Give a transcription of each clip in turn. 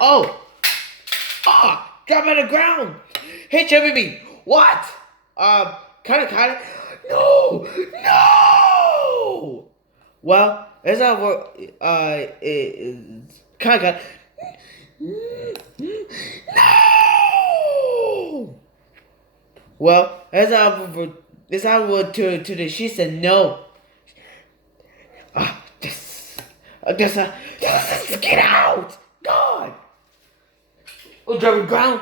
Oh! Ah! Drop on the ground! Hey, JVF! What? Kinda. No! No! Well, as I work, kinda. No! Well, as I would to the, she said no. Just get out! God! Oh, drop the ground.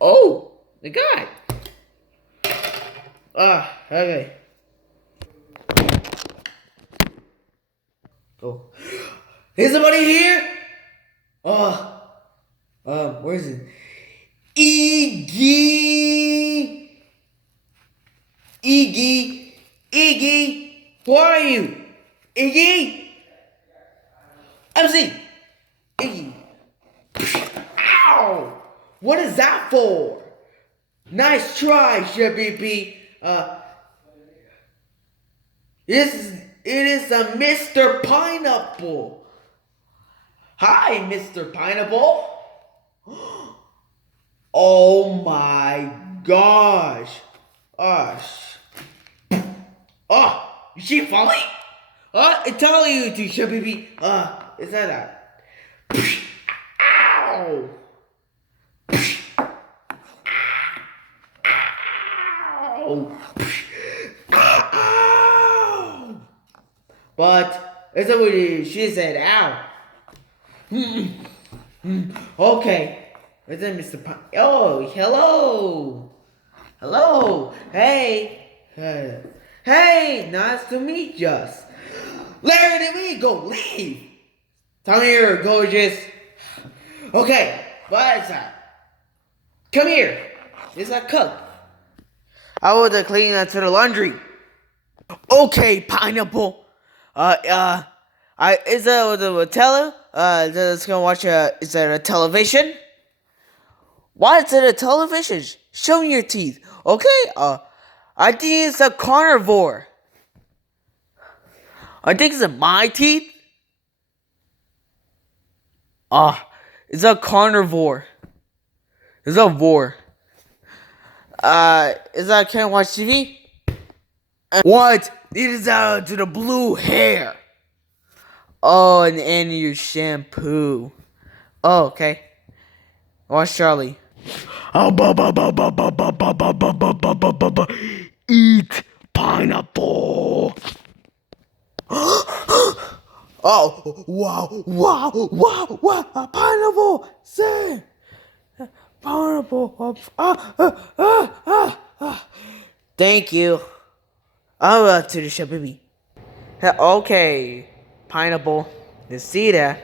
Oh, the guy. Okay. Oh, is somebody here? Where is it? Iggy, who are you? Iggy? MC, Iggy. Ow! What is that for? Nice try, JVF. It is a Mr. Pineapple. Hi, Mr. Pineapple. Oh my gosh. Oh, is she falling? I tell you to, JVF. Is that a... Ow! Ow! Ow! But it's what she said. Ow! Okay. Is that Mr. Oh, hello. Hey. Hey, nice to meet you. Let me go. Leave. Come here, gorgeous. Okay, but come here. It's a cook. I will clean to the laundry. Okay, Pineapple. Is that the tele? Just gonna watch is that a television? Why is it a television? Show me your teeth. Okay, I think it's a carnivore. I think it's my teeth. It's a carnivore. It's a vor. Is that can't watch TV? What? It is out to the blue hair. Oh, and your shampoo. Oh, okay. Watch Charlie. Eat pineapple. Oh, wow, a pineapple, sir. Pineapple. Thank you. To the shop, baby. Okay, Pineapple. You see that?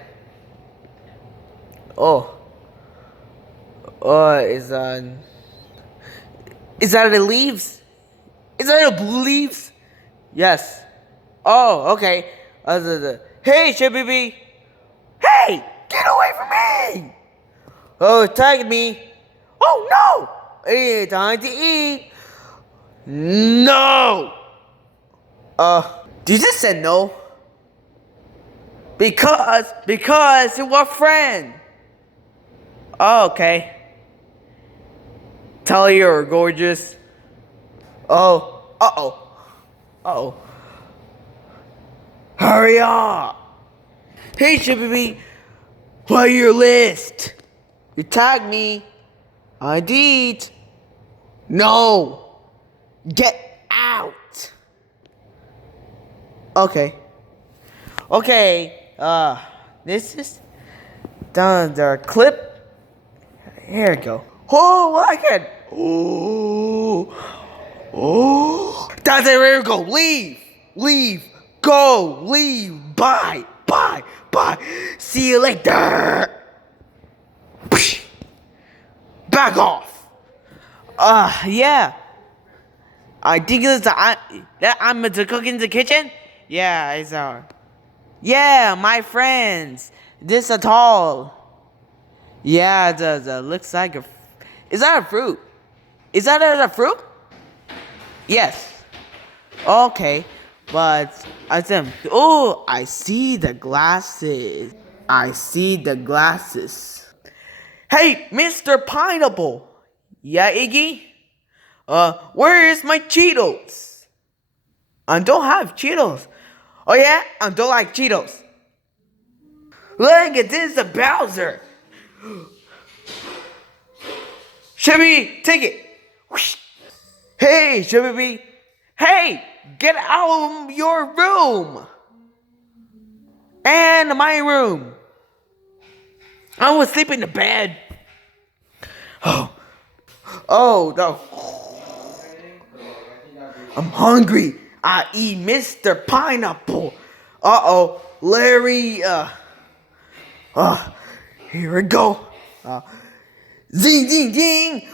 Is that the leaves? Is that the blue leaves? Yes. Oh, okay. Hey, JVF. Hey, get away from me! Oh, tag me. Oh no! It's time to eat. No. Did you just say no? Because you were friend. Oh, okay. Tell you you're gorgeous. Uh-oh. Hurry up. Hey, JVF. What your list? You tagged me. I did. No. Get out. Okay. This is done the clip. Here we go. Oh, I like it. Oh. That's it. Here we go. Leave. Go. Leave. Bye. See you later. Back off. Yeah. I think it's that I'm to cook in the kitchen. Yeah, it's Yeah, my friends. This at all. Yeah, the looks like a. Is that a fruit? Is that a fruit? Yes. Okay, but I said, oh, I see the glasses. I see the glasses. Hey, Mr. Pineapple. Yeah, Iggy? Where is my Cheetos? I don't have Cheetos. Oh yeah? I don't like Cheetos. Look at this, a Bowser. Chevy, take it. Whoosh. Hey, Chevy. Hey, get out of your room. And my room. I was sleeping in the bed. Oh, no. I'm hungry. I eat Mr. Pineapple. Uh-oh, Larry, here we go. Zing, zing, zing.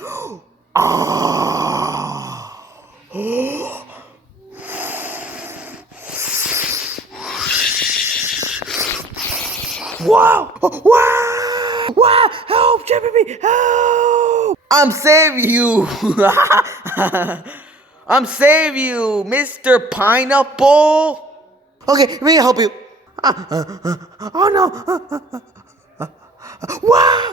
Ah. Wow! Wow! Wow! Help, Jimmy! Help! I'm saving you! I'm saving you, Mr. Pineapple! Okay, let me help you. Oh no! Wow!